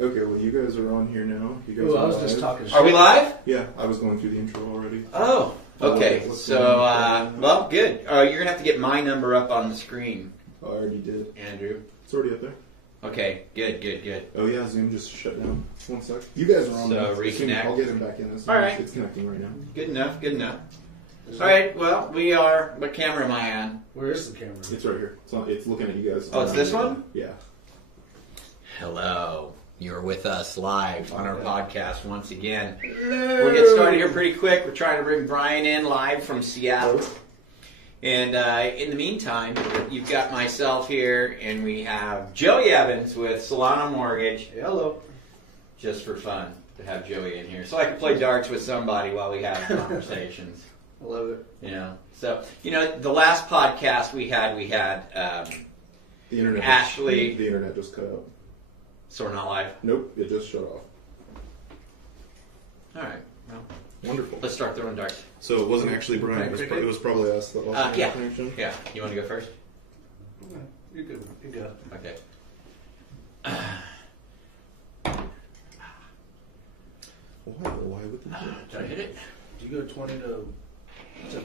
Okay, well, you guys are on here now. You guys Ooh, are I was live. just talking shit. Are we live? Yeah, I was going through the intro already. Oh, okay. What's So, going on? well, good. You're going to have to get my number up on the screen, Oh, I already did. Andrew. It's already up there. Okay, good. Oh, yeah, Zoom just shut down. 1 sec. You guys are on So, now. reconnect. I'll get him back in as soon All as right. it's connecting right now. Good enough. Is All it- right, well, we are... What camera am I on? Where is the camera? It's right here. It's looking at you guys. Oh, it's this one? Yeah. Hello. You're with us live on our podcast once again. We'll get started here pretty quick. We're trying to bring Brian in live from Seattle. And in the meantime, you've got myself here, and we have Joey Evans with Solano Mortgage, Hello. just for fun to have Joey in here. So I can play darts with somebody while we have conversations. I love it. You know, so, you know, the last podcast we had The internet. Ashley. The internet just cut out. so we're not live. Nope, it just shut off. All right, well, Wonderful. let's start throwing darts. So it wasn't actually Brian. It was probably us that lost the Yeah. connection. Yeah, you want to go first? Okay. You're good. You go. Okay. Why would they do that? Did I hit it? Do you go 20 to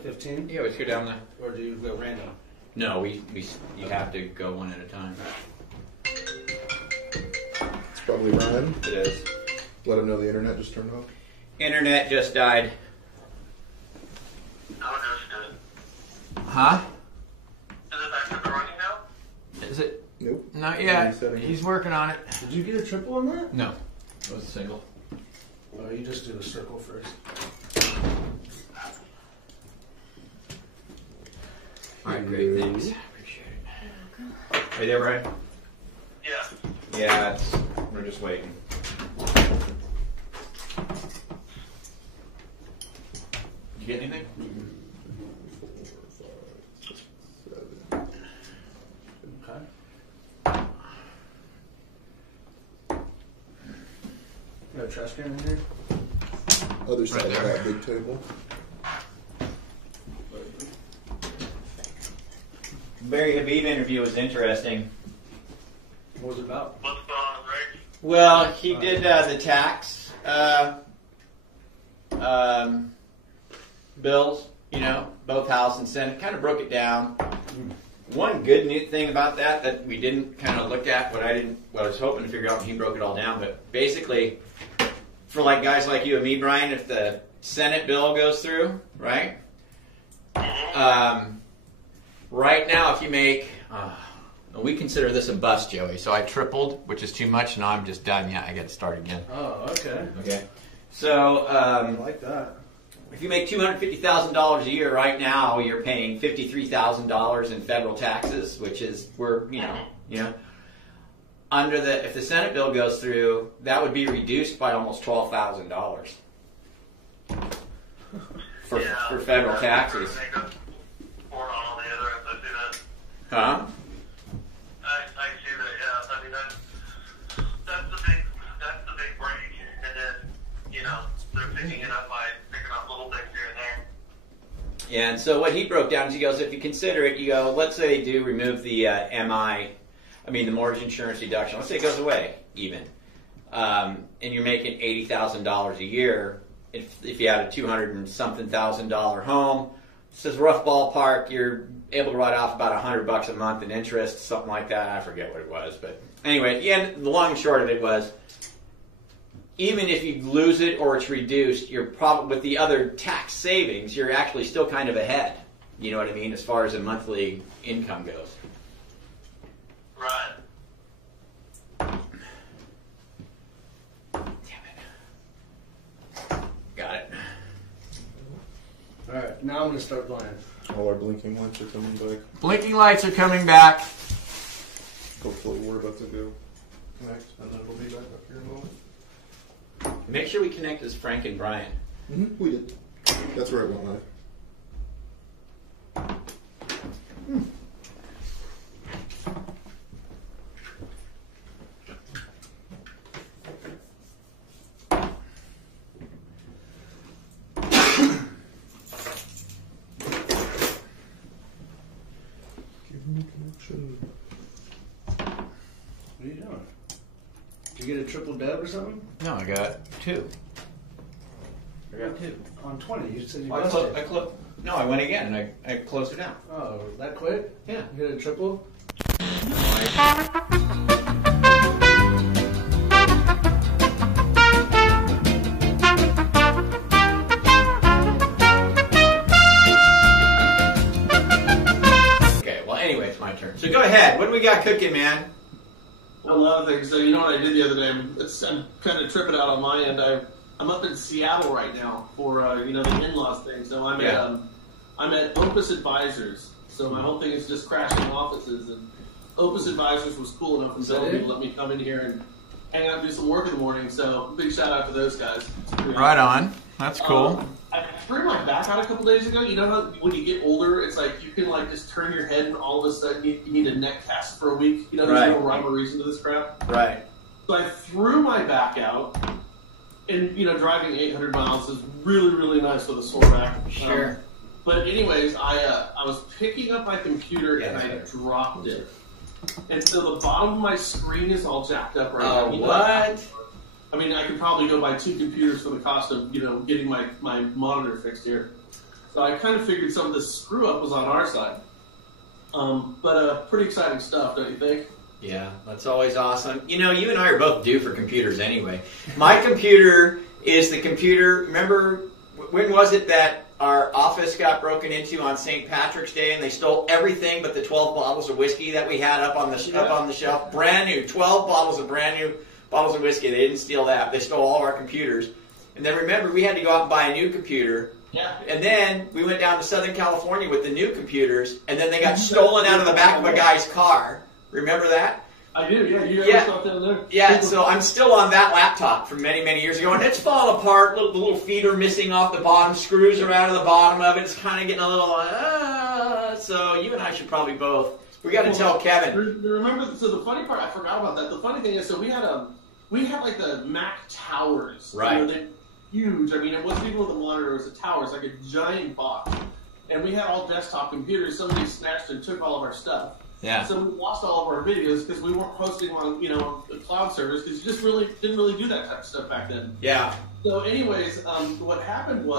15? Yeah, let's go down there. Or do you go random? No, you have to go one at a time. It's probably Brian. It is. Let him know the internet just turned off. Internet just died. Huh? Is it back to the running now? Is it? Nope. Not yet. He's working on it. Did you get a triple on that? No, it was a single. Oh, you just did a circle first. All right, great. Thanks. Appreciate it. Are you there, Brian? Yeah. Yeah, we're just waiting. You get anything? 7. Okay. You got a trash can in here? Other side of there. that big table. Barry Habib interview was interesting. What was it about? What's going on, Greg? Well, he did the tax bills, you know, both House and Senate, kind of broke it down. One good neat thing about that we didn't kind of look at, what I was hoping to figure out when he broke it all down, but basically, for like guys like you and me, Brian, if the Senate bill goes through, right? Right now, if you make, we consider this a bust, Joey. So I tripled, which is too much. Now I'm just done. Yeah, I got to start again. Oh, okay. Okay. So I like that. if you make $250,000 a year right now, you're paying $53,000 in federal taxes, which is if the Senate bill goes through, that would be reduced by almost $12,000 for federal taxes. Or on all the other ends, I see that. Huh? I see that, yeah. I mean, that's the big break. And then, you know, they're picking it up by picking up little things here and there. Yeah, and so what he broke down is he goes, if you consider it, you go, let's say they do remove the the mortgage insurance deduction. Let's say it goes away, even. And you're making $80,000 a year. If you had a $200 and something thousand home, this is rough ballpark, you're able to write off about $100 a month in interest, something like that. I forget what it was. But anyway, the long and short of it was, even if you lose it or it's reduced, you're probably, with the other tax savings, you're actually still kind of ahead. You know what I mean, as far as a monthly income goes. Right. Damn it. Got it. Alright, now I'm going to start playing. All our blinking lights are coming back. Blinking lights are coming back. Hopefully we're about to go connect, and then we'll be back up here in a moment. Make sure we connect as Frank and Brian. Mm-hmm, we did. That's where it went live. Give me connection. What are you doing? Did you get a triple dub or something? No, I got 2. I got 2. On 20, you said you I busted. No, I went again and I closed it down. Oh, that quick? Yeah. You hit a triple? Okay, well, anyway, it's my turn. So go ahead. What do we got cooking, man? A lot of things. So you know what I did the other day? I'm kind of tripping out on my end. I'm up in Seattle right now for the in-laws thing. So I'm at Opus Advisors. So my whole thing is just crashing offices. And Opus Advisors was cool enough and to let me come in here and hang out and do some work in the morning. So big shout out to those guys. Right on. That's cool. I threw my back out a couple days ago. You know how when you get older, it's like you can like just turn your head and all of a sudden you need a neck cast for a week. You know, there's no rhyme or reason to this crap. Right. So I threw my back out, and driving 800 miles is really, really nice with a sore back. Sure. But anyways, I was picking up my computer and I dropped it, and so the bottom of my screen is all jacked up right now. What? I mean, I could probably go buy 2 computers for the cost of getting my monitor fixed here. So I kind of figured some of this screw up was on our side. But pretty exciting stuff, don't you think? Yeah, that's always awesome. You and I are both due for computers anyway. My computer is the computer. Remember, when was it that our office got broken into on St. Patrick's Day and they stole everything but the 12 bottles of whiskey that we had up on the shelf? Brand new, 12 bottles of brand new bottles of whiskey. They didn't steal that. They stole all of our computers. And then remember, we had to go out and buy a new computer. Yeah. And then we went down to Southern California with the new computers, and then they got stolen out of the back of a guy's car. Remember that? I do, yeah. You got stuff down there. Yeah, so I'm still on that laptop from many, many years ago, and it's falling apart. The little feet are missing off the bottom. Screws are out of the bottom of it. It's kind of getting a little, so you and I should probably both. We got to tell Kevin. Remember, so the funny part, I forgot about that. The funny thing is, so we had like the Mac towers. Right. They're huge. I mean, it wasn't even with a monitor. It was a tower. It's like a giant box. And we had all desktop computers. Somebody snatched and took all of our stuff. Yeah. So we lost all of our videos because we weren't posting on, the cloud servers because you just didn't really do that type of stuff back then. Yeah. So anyways, what happened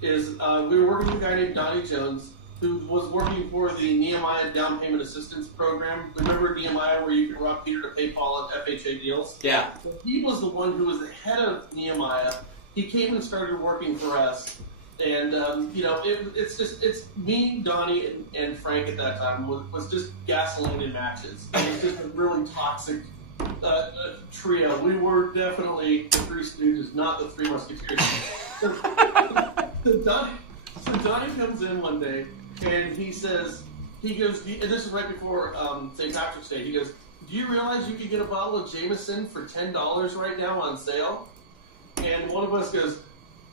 is we were working with a guy named Donnie Jones who was working for the Nehemiah Down Payment Assistance Program. Remember Nehemiah where you could rob Peter to pay Paul on FHA deals? Yeah. So he was the one who was the head of Nehemiah. He came and started working for us. And, it's me, Donnie, and Frank at that time was just gasoline and matches. It was just a really toxic trio. We were definitely the Three Stooges, not the Three Musketeers. So Donnie comes in one day, and he goes, and this is right before St. Patrick's Day, he goes, do you realize you could get a bottle of Jameson for $10 right now on sale? And one of us goes,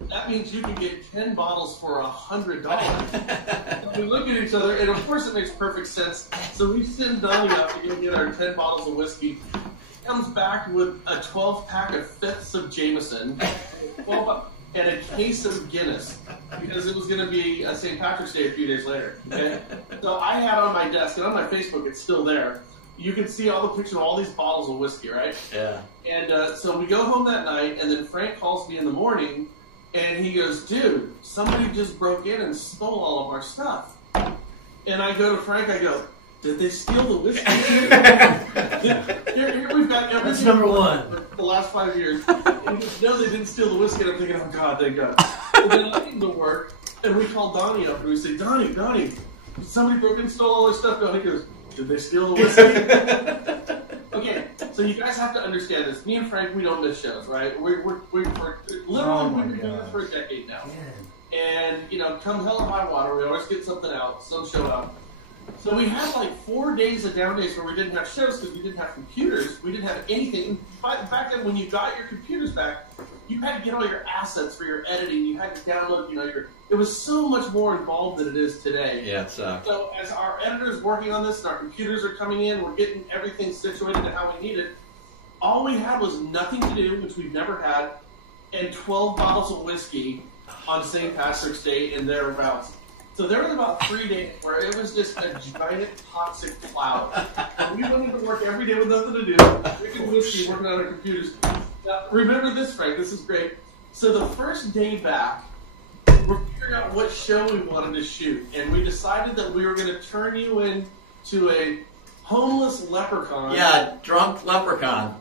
that means you can get 10 bottles for $100. We look at each other, and of course it makes perfect sense. So we send Donnie out to go get our 10 bottles of whiskey. He comes back with a 12-pack of fifths of Jameson, and a case of Guinness, because it was going to be St. Patrick's Day a few days later. Okay? So I had on my desk, and on my Facebook, it's still there. You can see all the pictures of all these bottles of whiskey, right? Yeah. And so we go home that night, and then Frank calls me in the morning, and he goes, dude, somebody just broke in and stole all of our stuff. And I go to Frank, I go, did they steal the whiskey? here we've got everything. That's number one. For the last 5 years. And he goes, no, they didn't steal the whiskey. And I'm thinking, oh, God, thank God. And then I came to work, and we called Donnie up, and we say, Donnie, somebody broke in and stole all our stuff. Donnie goes, did they steal the whiskey? Okay, so you guys have to understand this. Me and Frank, we don't miss shows, right? We've been doing this for a decade now. And, come hell or high water, we always get something out, some show out. So we had like 4 days of down days where we didn't have shows because we didn't have computers. We didn't have anything. Back then, when you got your computers back, you had to get all your assets for your editing. You had to download, it was so much more involved than it is today. Yeah, it sucks. So as our editor's working on this and our computers are coming in, we're getting everything situated to how we need it. All we had was nothing to do, which we've never had, and 12 bottles of whiskey on St. Patrick's Day and thereabouts. So there was about 3 days where it was just a giant toxic cloud. And we went into work every day with nothing to do, drinking whiskey, working on our computers. Now, remember this, Frank, this is great. So the first day back, we're figuring out what show we wanted to shoot. And we decided that we were going to turn you into a homeless leprechaun. Yeah, drunk leprechaun.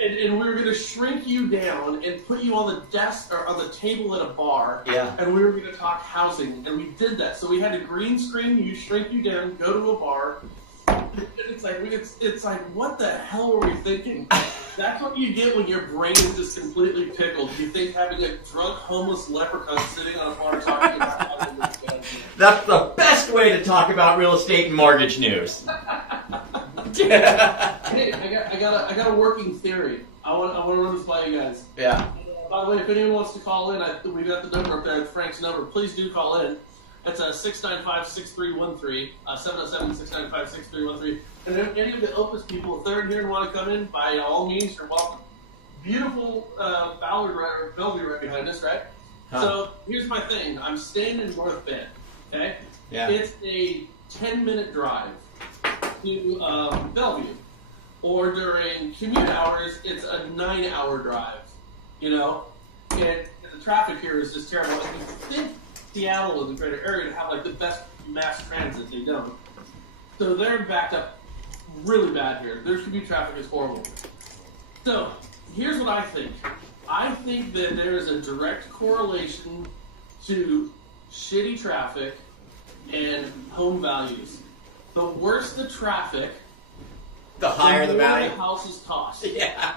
And we were going to shrink you down and put you on the desk or on the table at a bar. Yeah. And we were going to talk housing. And we did that. So we had a green screen, you shrink you down, go to a bar. And it's like, what the hell were we thinking? That's what you get when your brain is just completely pickled. You think having a drunk, homeless leprechaun sitting on a bar talking about housing is good. That's the best way to talk about real estate and mortgage news. Hey, I got a working theory. I want to run this by you guys. Yeah. By the way, if anyone wants to call in, we got the number up there, Frank's number. Please do call in. It's 695-6313, 707-695-6313. And if any of the Opus people, if they're in here and want to come in, by all means, you're welcome. Beautiful Bellevue right behind us, right? Huh. So here's my thing. I'm staying in North Bend, okay? Yeah. It's a 10-minute drive to Bellevue. Or during commute hours, it's a 9-hour drive, you know? And the traffic here is just terrible. And you think Seattle is a greater area to have like the best mass transit, they don't. So they're backed up really bad here. Their commute traffic is horrible. So here's what I think. I think that there is a direct correlation to shitty traffic and home values. The worse the traffic, The higher the more value. the houses cost. Yeah.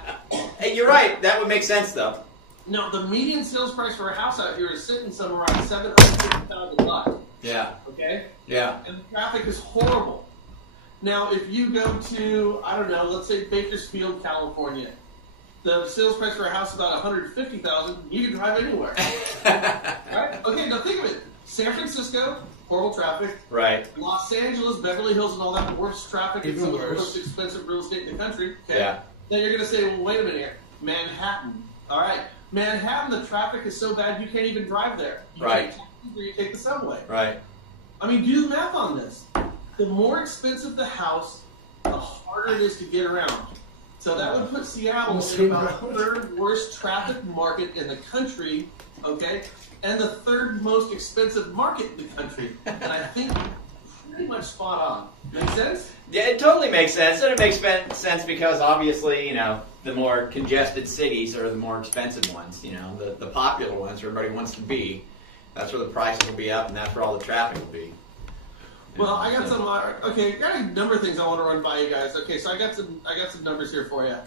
Hey, you're right. That would make sense, though. Now, the median sales price for a house out here is sitting somewhere around $750,000. Yeah. Okay? Yeah. And the traffic is horrible. Now, if you go to, I don't know, let's say Bakersfield, California, the sales price for a house is about $150,000. You can drive anywhere. Right? Okay, now think of it. San Francisco, horrible traffic. Right. Los Angeles, Beverly Hills, and all that, worst traffic and Even some of the worse. most expensive real estate in the country. Okay? Yeah. Then you're going to say, well, wait a minute here. Manhattan. All right. Manhattan, the traffic is so bad you can't even drive there. You Right. take taxis or you take the subway. Right. I mean, do the math on this. The more expensive the house, the harder it is to get around. So that would put Seattle in about the third worst traffic market in the country, okay? And the third most expensive market in the country. And I think pretty much spot on. Make sense? Yeah, it totally makes sense. And it makes sense because obviously, you know, the more congested cities are the more expensive ones. You know, the popular ones where everybody wants to be. That's where the prices will be up, and that's where all the traffic will be. Well, I got some. Okay, got a number of things I want to run by you guys. Okay, so I got some numbers here for you.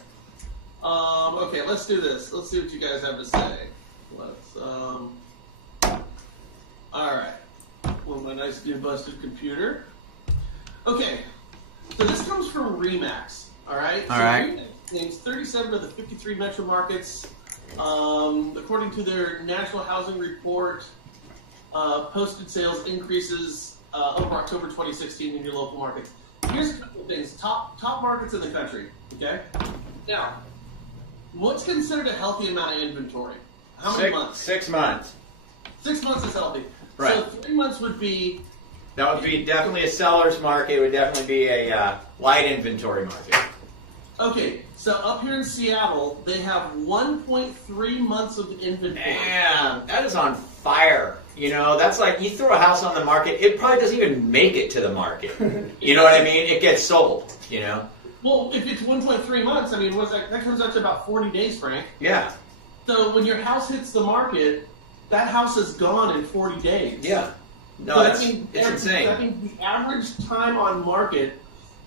Okay, let's do this. Let's see what you guys have to say. Let's. All right. Well, my nice new busted computer. Okay, so this comes from Remax. All right. All right. Remax names 37 of the 53 metro markets. According to their national housing report, posted sales increases over October 2016 in your local markets. Here's a couple of things. Top markets in the country. Okay. Now, what's considered a healthy amount of inventory? How many months? 6 months. 6 months is healthy. Right. So 3 months would be. That would be definitely a seller's market. It would definitely be a light inventory market. Okay, so up here in Seattle, they have 1.3 months of inventory. Man, that is on fire. You know, that's like you throw a house on the market, it probably doesn't even make it to the market. You know what I mean? It gets sold, you know? Well, if it's 1.3 months, I mean, what's that comes out to about 40 days, Frank. Yeah. So when your house hits the market, that house is gone in 40 days. Yeah. No, So it's insane. That means the average time on market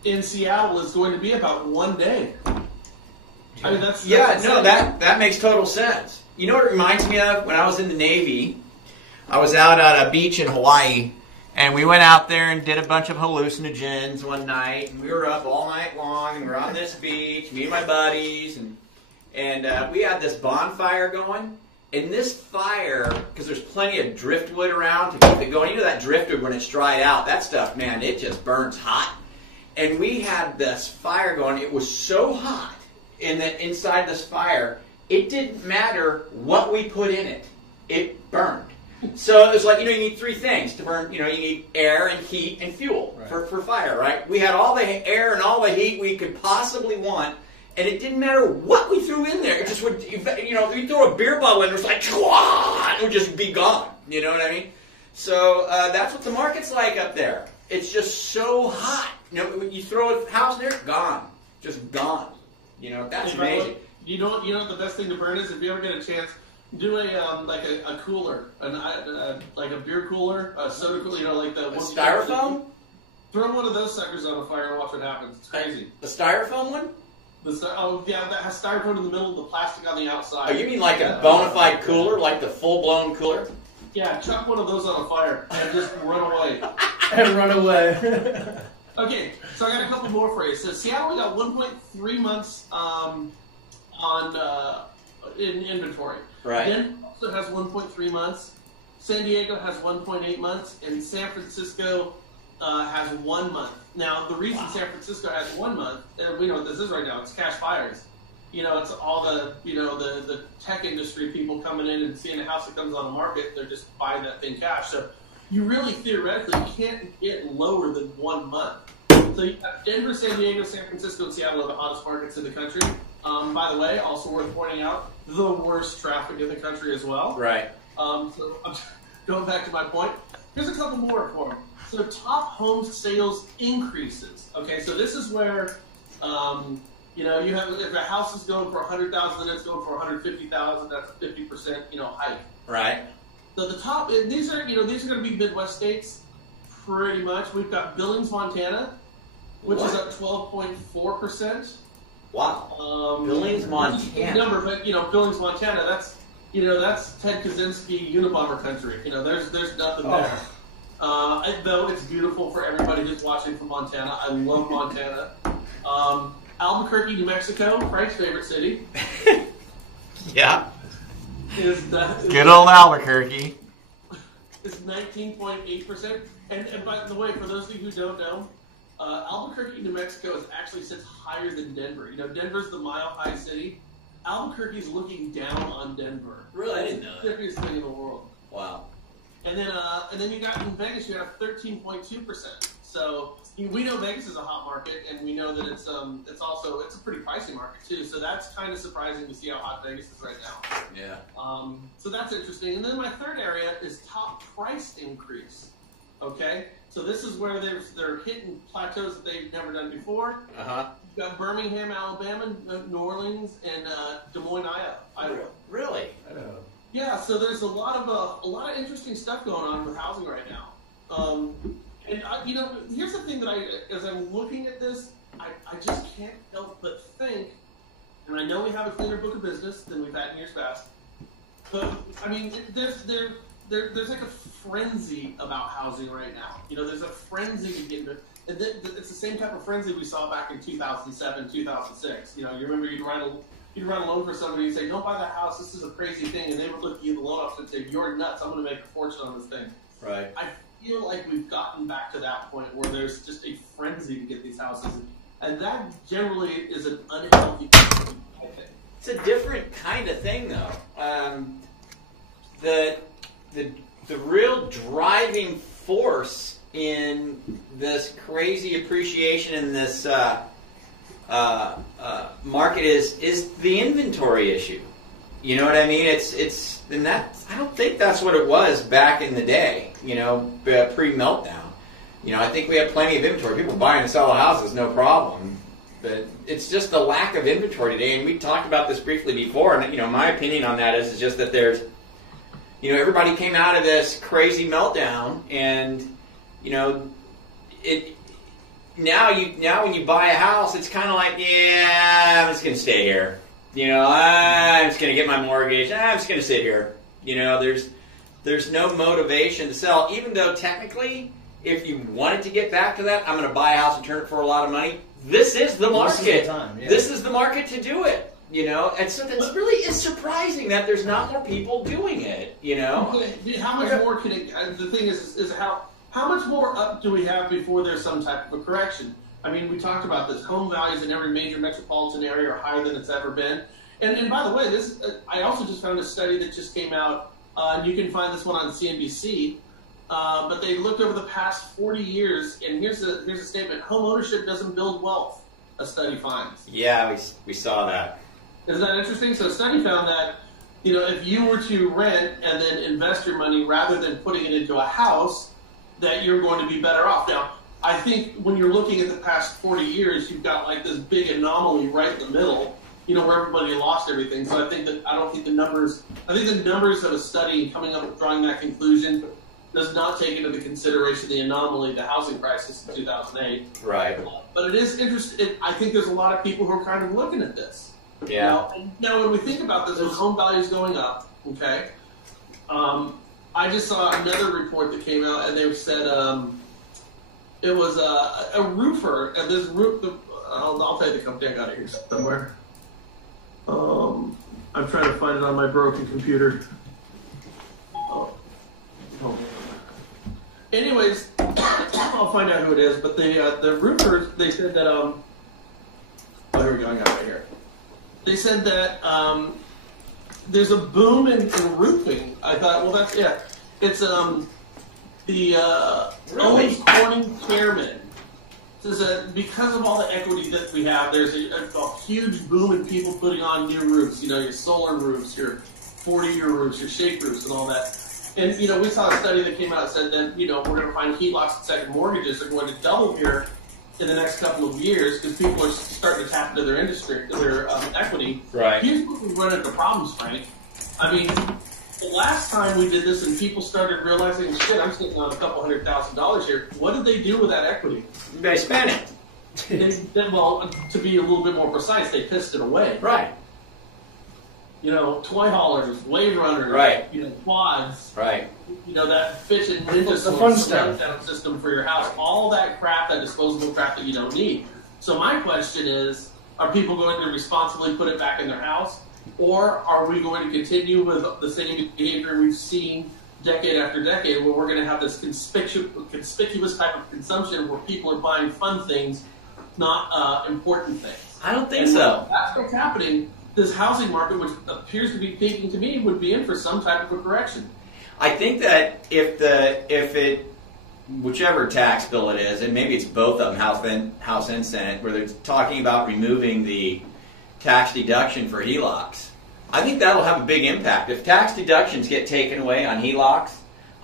in Seattle is going to be about 1 day. I mean, that's No, that makes total sense. You know what it reminds me of? When I was in the Navy, I was out at a beach in Hawaii, and we went out there and did a bunch of hallucinogens one night, and we were up all night long, and we were on this beach, me and my buddies, and we had this bonfire going, and this fire, because there's plenty of driftwood around to keep it going. You know that driftwood, when it's dried out, that stuff, man, it just burns hot. And we had this fire going. It was so hot inside this fire, it didn't matter what we put in it. It burned. So it's like, you need three things to burn. You need air and heat and fuel for fire, right? We had all the air and all the heat we could possibly want, and it didn't matter what we threw in there. It just would, you throw a beer bottle in, it was like, it would just be gone. You know what I mean? So that's what the market's like up there. It's just so hot. You throw a house in there, gone. Just gone. That's amazing. You know what the best thing to burn is? If you ever get a chance, do a cooler, like a beer cooler, a soda cooler, like the A styrofoam? Throw one of those suckers on a fire and watch what happens. It's crazy. A styrofoam one? That has styrofoam in the middle, the plastic on the outside. Oh, you mean like a bona fide cooler, like the full-blown cooler? Yeah, chuck one of those on a fire and just run away. And run away. Okay, so I got a couple more for you. So Seattle, we got 1.3 months in inventory. Right. Denver also has 1.3 months. San Diego has 1.8 months, and San Francisco has 1 month. Now, the reason San Francisco has 1 month, and we know what this is right now, it's cash buyers. It's all the tech industry people coming in and seeing a house that comes on the market, they're just buying that thing cash. So you really theoretically can't get lower than 1 month. So you have Denver, San Diego, San Francisco, and Seattle are the hottest markets in the country. By the way, also worth pointing out, the worst traffic in the country as well. Right. So going back to my point, here's a couple more for them. So top home sales increases. Okay, so this is where you have, if a house is going for $100,000 and it's going for $150,000, that's a 50% hike. Right. So the top, and these are going to be Midwest states, pretty much. We've got Billings, Montana, which is up 12.4%. Wow. Billings, Montana. Number, but Billings, Montana. That's Ted Kaczynski Unabomber country. There's nothing there. Though it's beautiful for everybody who's watching from Montana. I love Montana. Albuquerque, New Mexico, Frank's favorite city. Yeah. Good old Albuquerque. It's 19.8%. And by the way, for those of you who don't know, Albuquerque, New Mexico actually sits higher than Denver. Denver's the mile-high city. Albuquerque's looking down on Denver. Really? I didn't know that. It's the biggest thing in the world. Wow. And then you got in Vegas, you have 13.2%. So we know Vegas is a hot market, and we know that it's a pretty pricey market too. So that's kind of surprising to see how hot Vegas is right now. Yeah. So that's interesting. And then my third area is top price increase. Okay, so this is where they're hitting plateaus that they've never done before. You've got Birmingham, Alabama, New Orleans, and Des Moines, Iowa. Really? Yeah, so there's a lot of interesting stuff going on with housing right now. And here's the thing that as I'm looking at this, I just can't help but think, and I know we have a cleaner book of business than we've had in years past, but I mean, there's like a frenzy about housing right now. There's a frenzy to get into, and it's the same type of frenzy we saw back in 2007, 2006. You remember you'd write a loan for somebody and say, "Don't buy that house. This is a crazy thing," and they would look at you the loan officer and say, "You're nuts. I'm going to make a fortune on this thing." Right. I feel like we've gotten back to that point where there's just a frenzy to get these houses, and that generally is an unhealthy thing, I think. It's a different kind of thing, though. The real driving force in this crazy appreciation in this market is the inventory issue. You know what I mean? I don't think that's what it was back in the day. Pre-meltdown. I think we have plenty of inventory. People buying and selling houses, no problem. But it's just the lack of inventory today, and we talked about this briefly before. And my opinion on that is just that there's, everybody came out of this crazy meltdown, and now when you buy a house, it's kind of like, yeah, I'm just gonna stay here. I'm just gonna get my mortgage. I'm just gonna sit here. There's no motivation to sell, even though technically, if you wanted to get back to that, I'm gonna buy a house and turn it for a lot of money. This is the market. This is the time, yeah. This is the market to do it. And so that's really is surprising that there's not more people doing it. How much more can it? The thing is how much more up do we have before there's some type of a correction? I mean, we talked about this. Home values in every major metropolitan area are higher than it's ever been. And by the way, I also just found a study that just came out and you can find this one on CNBC. But they looked over the past 40 years, and here's a statement: home ownership doesn't build wealth. A study finds. Yeah, we saw that. Isn't that interesting? So a study found that, if you were to rent and then invest your money rather than putting it into a house, that you're going to be better off. Now, I think when you're looking at the past 40 years, you've got like this big anomaly right in the middle, where everybody lost everything. So I think the numbers of a study coming up with drawing that conclusion does not take into consideration the anomaly, the housing crisis in 2008. Right. But it is interesting. I think there's a lot of people who are kind of looking at this. Yeah. Now, when we think about this, with home values going up, okay, I just saw another report that came out, and they said it was a roofer, and this roof. I'll tell you the company. I got it here somewhere. I'm trying to find it on my broken computer. Anyways, I'll find out who it is. But the roofers, they said that oh, here we go. I got it right here. They said that there's a boom in roofing. I thought, well, that's it's the Owens Corning chairman says that because of all the equity that we have, there's a huge boom in people putting on new roofs. Your solar roofs, your 40-year roofs, your shake roofs, and all that. And, we saw a study that came out that said that, we're going to find HELOCs and second mortgages are going to double here in the next couple of years because people are starting to tap into their equity. Right. Here's what we run into problems, Frank. I mean, the last time we did this and people started realizing, shit, I'm sitting on a couple $100,000 here. What did they do with that equity? They spent it. Well, to be a little bit more precise, they pissed it away. Right. Toy haulers, wave runners, right. Quads, right. That fish and ninja the fun stuff system for your house, all that crap, that disposable crap that you don't need. So my question is, are people going to responsibly put it back in their house, or are we going to continue with the same behavior we've seen decade after decade, where we're going to have this conspicuous type of consumption where people are buying fun things, not important things? I don't think and so. That's what's happening. This housing market, which appears to be peaking to me, would be in for some type of a correction. I think that whichever tax bill it is, and maybe it's both of them, House and Senate, where they're talking about removing the tax deduction for HELOCs, I think that'll have a big impact. If tax deductions get taken away on HELOCs,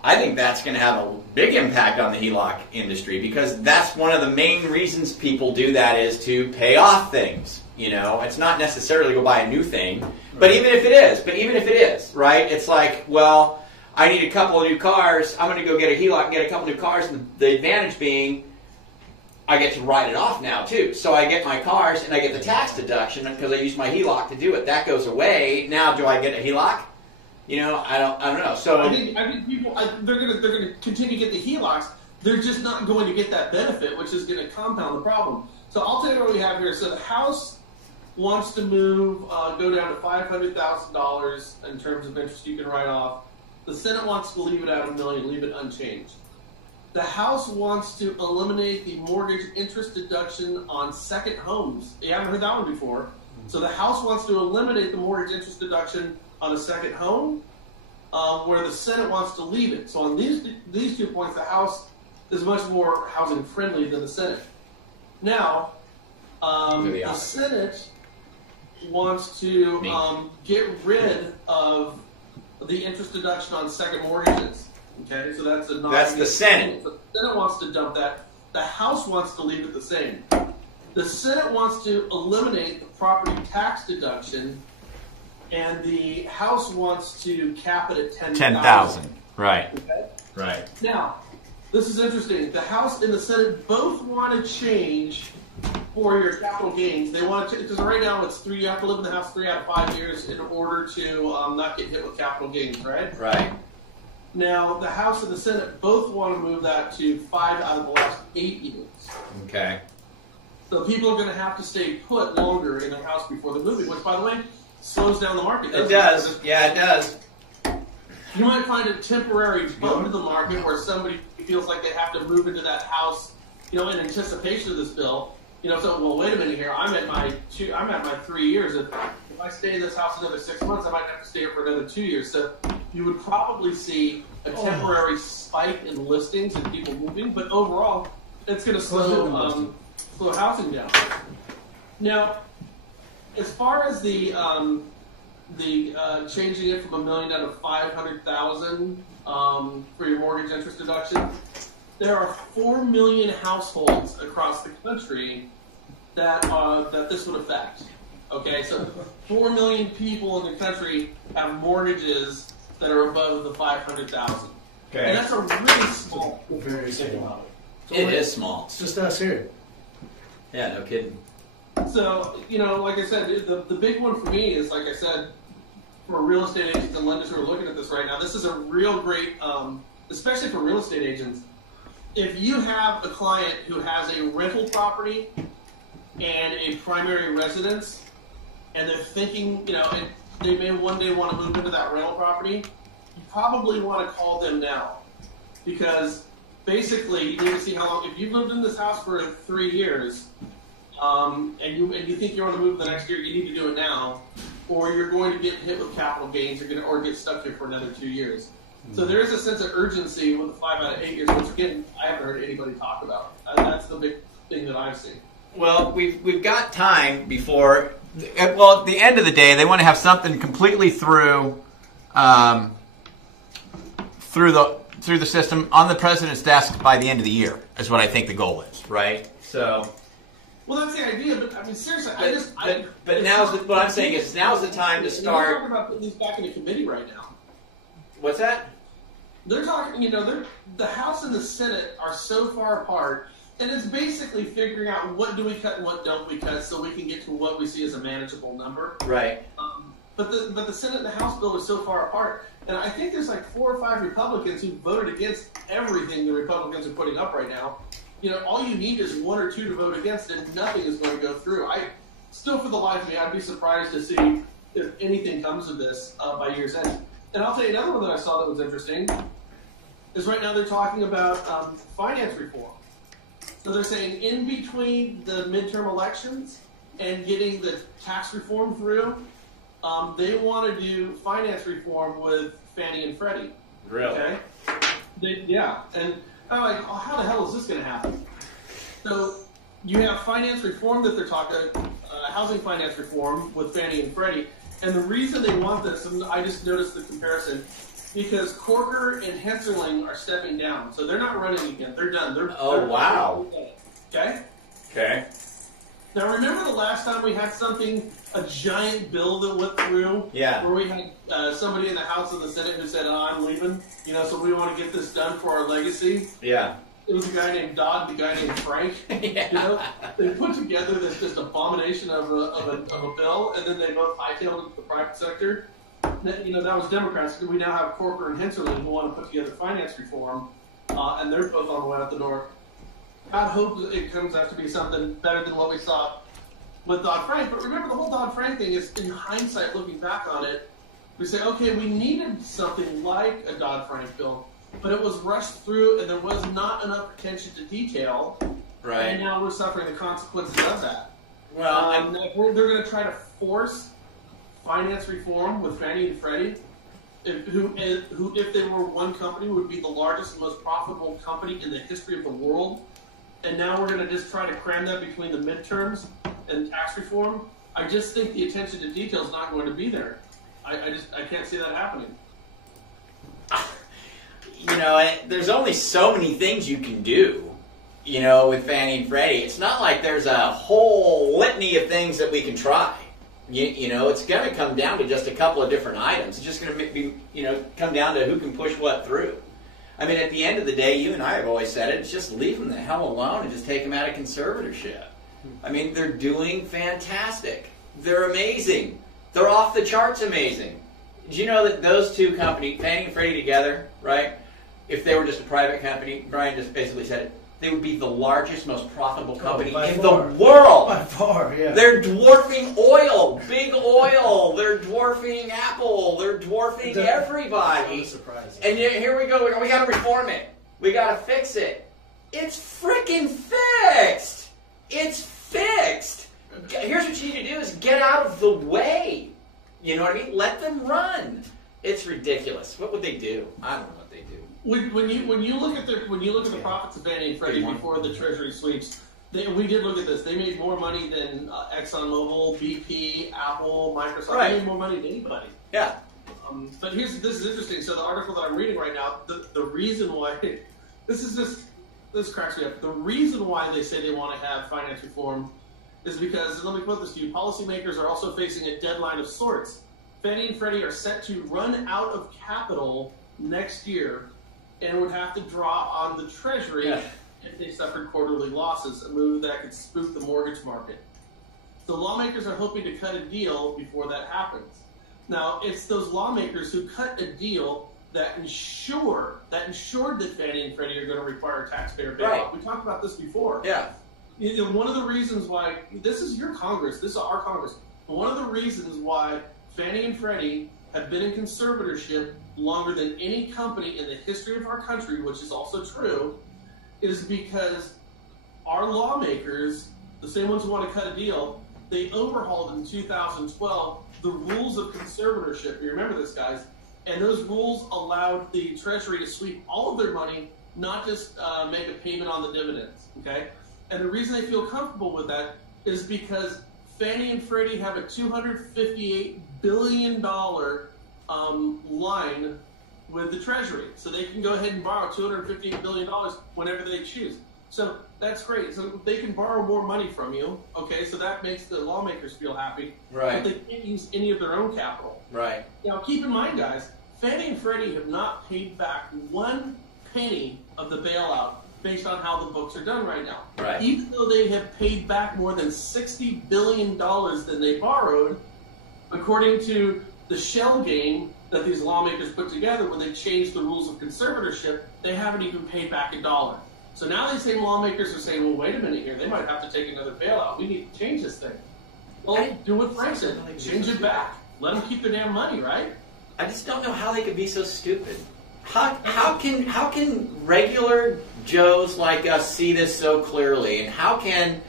I think that's going to have a big impact on the HELOC industry, because that's one of the main reasons people do that, is to pay off things. It's not necessarily go buy a new thing, but even if it is, right? It's like, well, I need a couple of new cars. I'm going to go get a HELOC and get a couple new cars, and the advantage being I get to write it off now too. So I get my cars and I get the tax deduction because I used my HELOC to do it. That goes away. Now, do I get a HELOC? I don't know. So I think people they're gonna continue to get the HELOCs. They're just not going to get that benefit, which is going to compound the problem. So I'll tell you what we have here. So the House wants to go down to $500,000 in terms of interest you can write off. The Senate wants to leave it at $1 million, leave it unchanged. The House wants to eliminate the mortgage interest deduction on second homes. You haven't heard that one before. So the House wants to eliminate the mortgage interest deduction on a second home, where the Senate wants to leave it. So on these 2 points, the House is much more housing friendly than the Senate. Now, the Senate wants to get rid of the interest deduction on second mortgages. Okay, so that's the Senate. The Senate wants to dump that. The House wants to leave it the same. The Senate wants to eliminate the property tax deduction, and the House wants to cap it at $10,000. Right. Okay? Right. Now, this is interesting. The House and the Senate both want to change for your capital gains. They want to, because right now it's 3. You have to live in the house 3 out of 5 years in order to not get hit with capital gains. Right. Right. Now, the House and the Senate both want to move that to 5 out of the last 8 years. Okay. So people are going to have to stay put longer in their house before they're moving, which, by the way, slows down the market. It does. Yeah, it does. You might find a temporary bump to the market where somebody feels like they have to move into that house, in anticipation of this bill. So, well, wait a minute here. I'm at my 3 years. If I stay in this house another 6 months, I might have to stay here for another 2 years. So you would probably see a temporary spike in listings and people moving, but overall, it's going to slow housing down. Now, as far as the changing it from $1 million down to $500,000 for your mortgage interest deduction, there are 4 million households across the country that this would affect. Okay, so 4 million people in the country have mortgages that are above the $500,000. Okay. And that's a really small. Very small. It is small. It's just us here. Yeah, no kidding. So, like I said, the big one for me is, like I said, for real estate agents and lenders who are looking at this right now, this is a real great, especially for real estate agents. If you have a client who has a rental property and a primary residence, and they're thinking, and they may one day want to move into that rental property, you probably want to call them now. Because basically, you need to see how long, if you've lived in this house for 3 years, and you think you want to move the next year, you need to do it now, or you're going to get hit with capital gains, or get stuck here for another 2 years. So there is a sense of urgency with the 5 out of 8 years, which again, I haven't heard anybody talk about. That's the big thing that I've seen. Well, we've got time before. Well, at the end of the day, they want to have something completely through the system on the president's desk by the end of the year. Is what I think the goal is, right? So. Well, that's the idea, but I mean, seriously, but what I'm saying is now's the time to start. They're talking about putting these back in a committee right now. What's that? They're talking, the House and the Senate are so far apart, and it's basically figuring out what do we cut and what don't we cut, so we can get to what we see as a manageable number. Right. But the Senate and the House bill are so far apart, and I think there's like 4 or 5 Republicans who voted against everything the Republicans are putting up right now. All you need is 1 or 2 to vote against, and nothing is going to go through. Still, for the life of me, I'd be surprised to see if anything comes of this by year's end. And I'll tell you another one that I saw that was interesting is right now they're talking about finance reform. So they're saying in between the midterm elections and getting the tax reform through, they want to do finance reform with Fannie and Freddie. Really? Okay? Yeah. And I'm like, oh, how the hell is this going to happen? So you have finance reform that they're talking, housing finance reform with Fannie and Freddie. And the reason they want this, and I just noticed the comparison, because Corker and Hensarling are stepping down. So they're not running again. They're done. Wow. Okay? Okay. Now, remember the last time we had a giant bill that went through? Yeah. Where we had somebody in the House and the Senate who said, I'm leaving, so we want to get this done for our legacy. Yeah. It was a guy named Dodd and a guy named Frank. Yeah. They put together this just abomination of a bill, and then they both hightailed it to the private sector. That was Democrats. We now have Corker and Hensarling who want to put together finance reform, and they're both on the way out the door. God hope it comes out to be something better than what we saw with Dodd-Frank. But remember, the whole Dodd-Frank thing is, in hindsight, looking back on it, we say, okay, we needed something like a Dodd-Frank bill, but it was rushed through, and there was not enough attention to detail. Right. And now we're suffering the consequences of that. Well, they're going to try to force finance reform with Fannie and Freddie, who, if they were one company, would be the largest and most profitable company in the history of the world. And now we're going to just try to cram that between the midterms and tax reform. I just think the attention to detail is not going to be there. I can't see that happening. There's only so many things you can do, with Fannie and Freddie. It's not like there's a whole litany of things that we can try. It's going to come down to just a couple of different items. It's just going to be, come down to who can push what through. I mean, at the end of the day, you and I have always said it, it's just leave them the hell alone and just take them out of conservatorship. I mean, they're doing fantastic. They're amazing. They're off the charts amazing. Did you know that those two companies, Fannie and Freddie together, right, if they were just a private company, Brian just basically said it, they would be the largest, most profitable company in the world. By far, yeah. They're dwarfing oil, big oil. They're dwarfing Apple. They're dwarfing everybody. And here we go. We got to reform it. We got to fix it. It's freaking fixed. It's fixed. Here's what you need to do is get out of the way. You know what I mean? Let them run. It's ridiculous. What would they do? I don't know what they do. When you look at the profits of Fannie and Freddie before the Treasury sweeps, we did look at this. They made more money than ExxonMobil, BP, Apple, Microsoft. Right. They made more money than anybody. Yeah. But this is interesting. So the article that I'm reading right now, the reason why this cracks me up. The reason why they say they want to have finance reform is because, let me put this to you, policymakers are also facing a deadline of sorts. Fannie and Freddie are set to run out of capital next year and would have to draw on the Treasury if they suffered quarterly losses, a move that could spook the mortgage market. The lawmakers are hoping to cut a deal before that happens. Now, it's those lawmakers who cut a deal that ensured that Fannie and Freddie are going to require a taxpayer bailout. Right. We talked about this before. Yeah. You know, one of the reasons why, this is your Congress, this is our Congress, but one of the reasons why Fannie and Freddie have been in conservatorship longer than any company in the history of our country, which is also true, is because our lawmakers, the same ones who want to cut a deal, they overhauled in 2012 the rules of conservatorship. You remember this, guys? And those rules allowed the Treasury to sweep all of their money, not just make a payment on the dividends, okay? And the reason they feel comfortable with that is because Fannie and Freddie have a $258 billion line with the Treasury. So they can go ahead and borrow $258 billion whenever they choose. So that's great. So they can borrow more money from you, okay? So that makes the lawmakers feel happy. Right. But they can't use any of their own capital. Right. Now, keep in mind, guys, Fannie and Freddie have not paid back one penny of the bailout based on how the books are done right now. Right. Even though they have paid back more than $60 billion than they borrowed, according to the shell game that these lawmakers put together when they changed the rules of conservatorship, they haven't even paid back $1. So now these same lawmakers are saying, well, wait a minute here, they might have to take another bailout. We need to change this thing. Well, do what Frank said. Change it back. Let them keep their damn money, right? I just don't know how they could be so stupid. How can regular Joes like us see this so clearly, and how can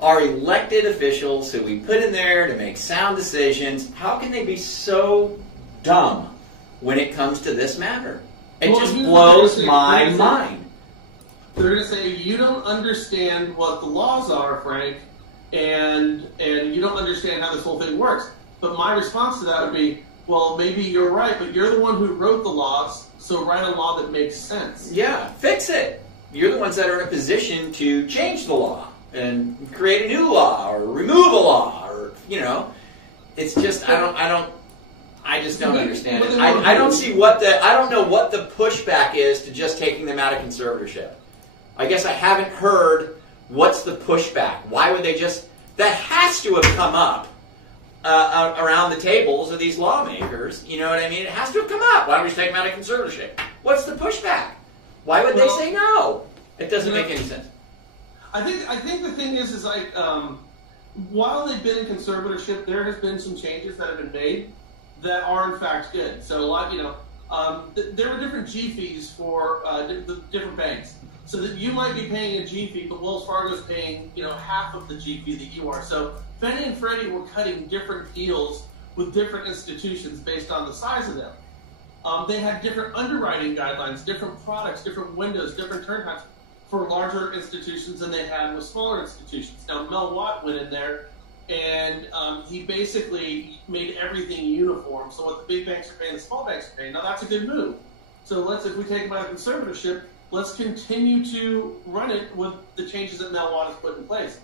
our elected officials who we put in there to make sound decisions, how can they be so dumb when it comes to this matter? It just blows my mind. They're going to say, you don't understand what the laws are, Frank, and you don't understand how this whole thing works. But my response to that would be, well, maybe you're right, but you're the one who wrote the laws, so write a law that makes sense. Yeah, fix it. You're the ones that are in a position to change the law and create a new law or remove a law, or it's just I just don't understand it. I don't see I don't know what the pushback is to just taking them out of conservatorship. I guess I haven't heard what's the pushback. Why would they just? That has to have come up around the tables of these lawmakers. You know what I mean? It has to have come up. Why don't we just take them out of conservatorship? What's the pushback? Why would they say no? It doesn't make any sense. I think the thing is like while they've been in conservatorship, there has been some changes that have been made that are in fact good. So a lot, there are different G fees for the different banks. So that you might be paying a G fee, but Wells Fargo is paying half of the G fee that you are. So Fannie and Freddie were cutting different deals with different institutions based on the size of them. They had different underwriting guidelines, different products, different windows, different turn times for larger institutions than they had with smaller institutions. Now, Mel Watt went in there, and he basically made everything uniform. So what the big banks are paying, the small banks are paying. Now, that's a good move. So if we take them out of conservatorship, let's continue to run it with the changes that Mel Watt has put in place.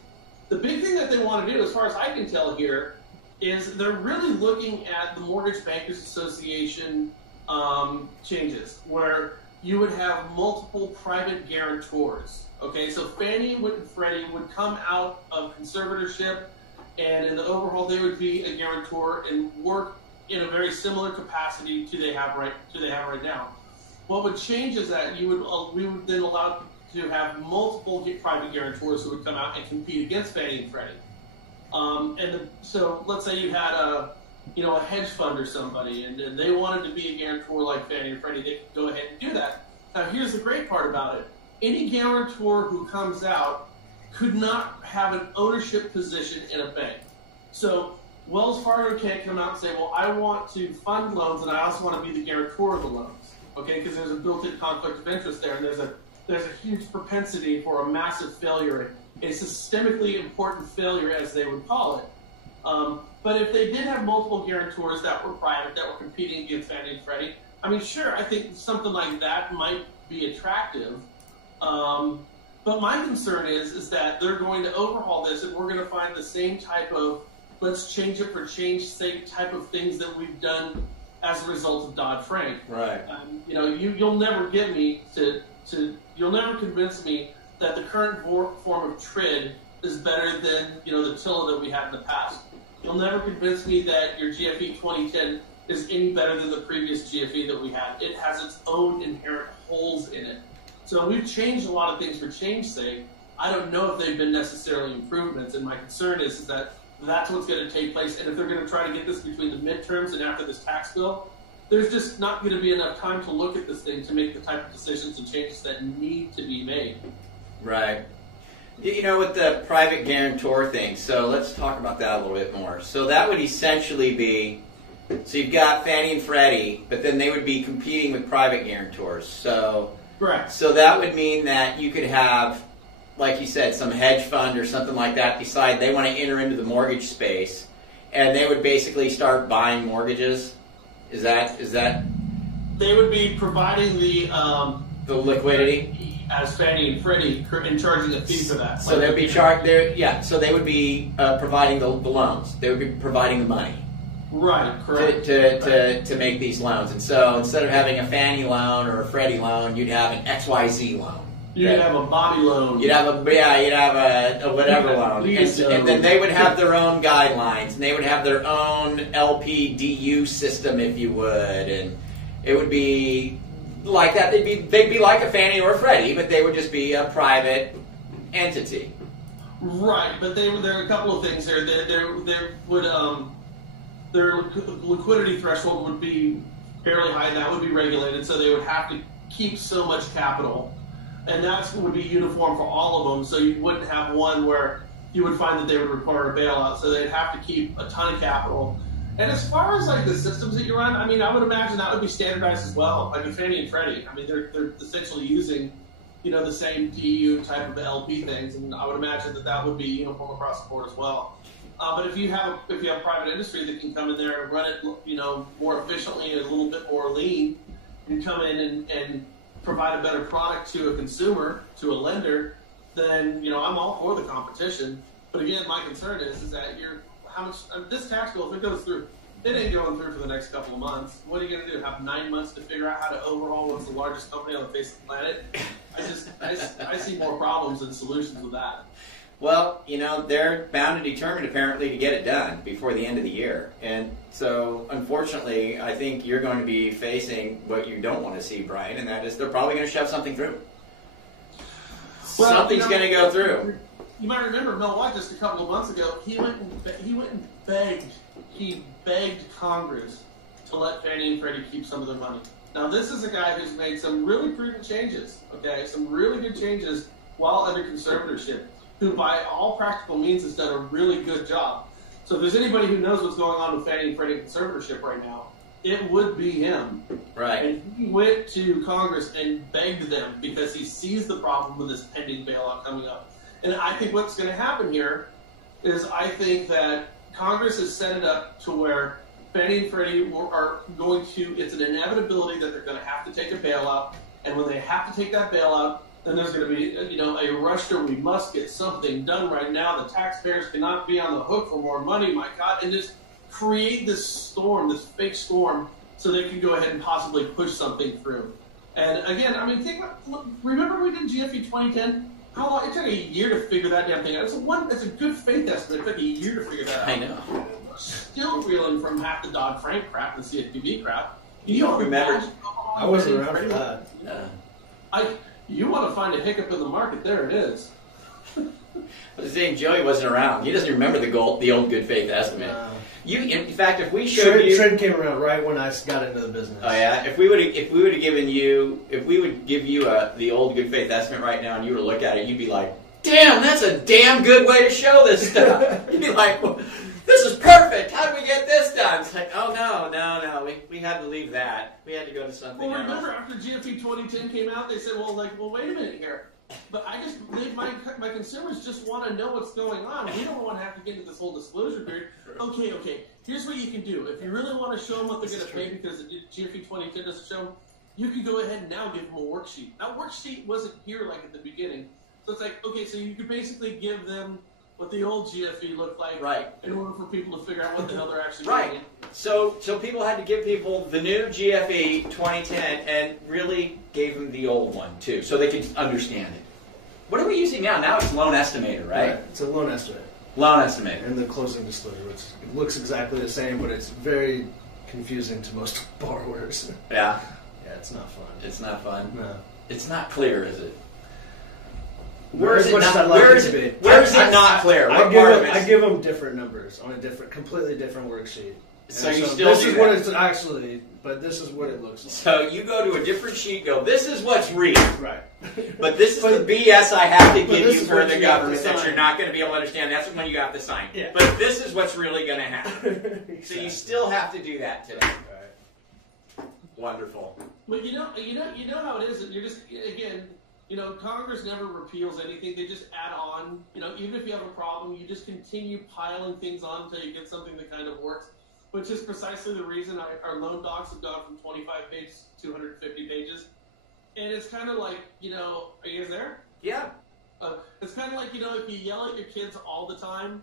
The big thing that they want to do, as far as I can tell here, is they're really looking at the Mortgage Bankers Association changes, where you would have multiple private guarantors. Okay, so Fannie and Freddie would come out of conservatorship, and in the overhaul, they would be a guarantor and work in a very similar capacity to they have right now. What would change is that we would then allow to have multiple private guarantors who would come out and compete against Fannie and Freddie. So let's say you had a hedge fund or somebody, and they wanted to be a guarantor like Fannie and Freddie. They could go ahead and do that. Now, here's the great part about it. Any guarantor who comes out could not have an ownership position in a bank. So Wells Fargo can't come out and say, well, I want to fund loans and I also want to be the guarantor of the loans, okay? Because there's a built-in conflict of interest there, and there's a huge propensity for a massive failure, a systemically important failure, as they would call it. But if they did have multiple guarantors that were private, that were competing against Fannie and Freddie, I mean, sure, I think something like that might be attractive. But my concern is that they're going to overhaul this, and we're going to find the same type of let's change it for change's sake type of things that we've done as a result of Dodd-Frank. Right. You'll never get me you'll never convince me that the current form of TRID is better than the TILA that we had in the past. You'll never convince me that your GFE 2010 is any better than the previous GFE that we had. It has its own inherent holes in it. So we've changed a lot of things for change's sake. I don't know if they've been necessarily improvements, and my concern is that that's what's going to take place. And if they're going to try to get this between the midterms and after this tax bill, there's just not going to be enough time to look at this thing to make the type of decisions and changes that need to be made. Right. With the private guarantor thing, so let's talk about that a little bit more. So that would essentially be, so you've got Fannie and Freddie, but then they would be competing with private guarantors. So, correct. So that would mean that you could have, like you said, some hedge fund or something like that decide they want to enter into the mortgage space, and they would basically start buying mortgages. Is that? They would be providing the liquidity as Fannie and Freddie and charging a fee for that. So they'd be charged there. Yeah. So they would be providing the loans. They would be providing the money. Right. Correct. To make these loans, and so instead of having a Fannie loan or a Freddie loan, you'd have an XYZ loan. You'd have a Bobby loan. You'd have a whatever loan, and then they would have their own guidelines, and they would have their own LPDU system, if you would, and it would be like that. They'd be like a Fannie or a Freddie, but they would just be a private entity. Right, but there are a couple of things there. Their liquidity threshold would be fairly high, and that would be regulated, so they would have to keep so much capital. And that would be uniform for all of them, so you wouldn't have one where you would find that they would require a bailout, so they'd have to keep a ton of capital. And as far as like the systems that you run, I mean, I would imagine that would be standardized as well. Like with Fannie and Freddie, I mean, they're essentially using, the same DU type of LP things, and I would imagine that would be uniform across the board as well. But if you have private industry that can come in there and run it, more efficiently and a little bit more lean, and come in and provide a better product to a consumer, to a lender, then I'm all for the competition. But again, my concern is that this tax bill, if it goes through, it ain't going through for the next couple of months. What are you going to do? Have 9 months to figure out how to overhaul what's the largest company on the face of the planet? I see more problems than solutions with that. Well, they're bound and determined, apparently, to get it done before the end of the year. And so, unfortunately, I think you're going to be facing what you don't want to see, Brian, and that is they're probably going to shove something through. Well, something's going to go through. You might remember Mel White just a couple of months ago. He went and begged Congress to let Fannie and Freddie keep some of their money. Now, this is a guy who's made some really prudent changes, okay, some really good changes while under conservatorship, who by all practical means has done a really good job. So if there's anybody who knows what's going on with Fannie and Freddie conservatorship right now, it would be him. Right. And he went to Congress and begged them because he sees the problem with this pending bailout coming up. And I think what's going to happen here is I think that Congress has set it up to where Fannie and Freddie are going to, it's an inevitability that they're going to have to take a bailout. And when they have to take that bailout, then there's going to be, a rush to, we must get something done right now. The taxpayers cannot be on the hook for more money, my God, and just create this storm, this fake storm, so they can go ahead and possibly push something through. And again, I mean, remember we did GFE 2010? How long? It took a year to figure that damn thing out. It's a good faith estimate. It took a year to figure that out. I know. Still reeling from half the Dodd-Frank crap and the CFPB crap. You don't remember? I wasn't around for that. Yeah. You want to find a hiccup in the market, there it is. But the same Joey wasn't around. He doesn't remember the old good faith estimate. In fact, if we showed you, Trend came around right when I got into the business. Oh yeah, if we would give you the old good faith estimate right now, and you were to look at it, you'd be like, "Damn, that's a damn good way to show this stuff." You'd be like, this is perfect. How did we get this done? It's like, oh no. We had to leave that. We had to go to something Well, else. remember after GFE 2010 came out, they said, well, wait a minute here. But my consumers just want to know what's going on. We don't want to have to get into this whole disclosure period. Okay. Here's what you can do. If you really want to show them what they're going to pay because GFE 2010 doesn't show them, you can go ahead and now give them a worksheet. That worksheet wasn't here like at the beginning. So it's like, okay, so you could basically give them what the old GFE looked like, Right. in order for people to figure out what the hell they're actually Right. getting. So people had to give people the new GFE 2010 and really gave them the old one too, so they could understand it. What are we using now? Now it's loan estimator, right? It's a loan estimate. Loan estimator. And the closing disclosure, which looks exactly the same, but it's very confusing to most borrowers. Yeah. Yeah, it's not fun. It's not fun. No. It's not clear, is it? Where is it not? Where is it not clear? What I part of it? I give them different numbers on a completely different worksheet. So And you still this do is that. what it's actually, but this is what it looks like. So you go to a different sheet, go, this is what's real. Right. But this is the BS I have to but give this you is for what the you have to government that sign. you're not going to be able to understand. That's when you have to sign. Yeah. But this is what's really going to happen. Exactly. So you still have to do that today. Right. Wonderful. But you know how it is. You're just again, Congress never repeals anything. They just add on. Even if you have a problem, you just continue piling things on until you get something that kind of works. Which is precisely the reason our loan docs have gone from 25 pages to 250 pages. And it's kind of like, are you guys there? Yeah. It's kind of like, if you yell at your kids all the time,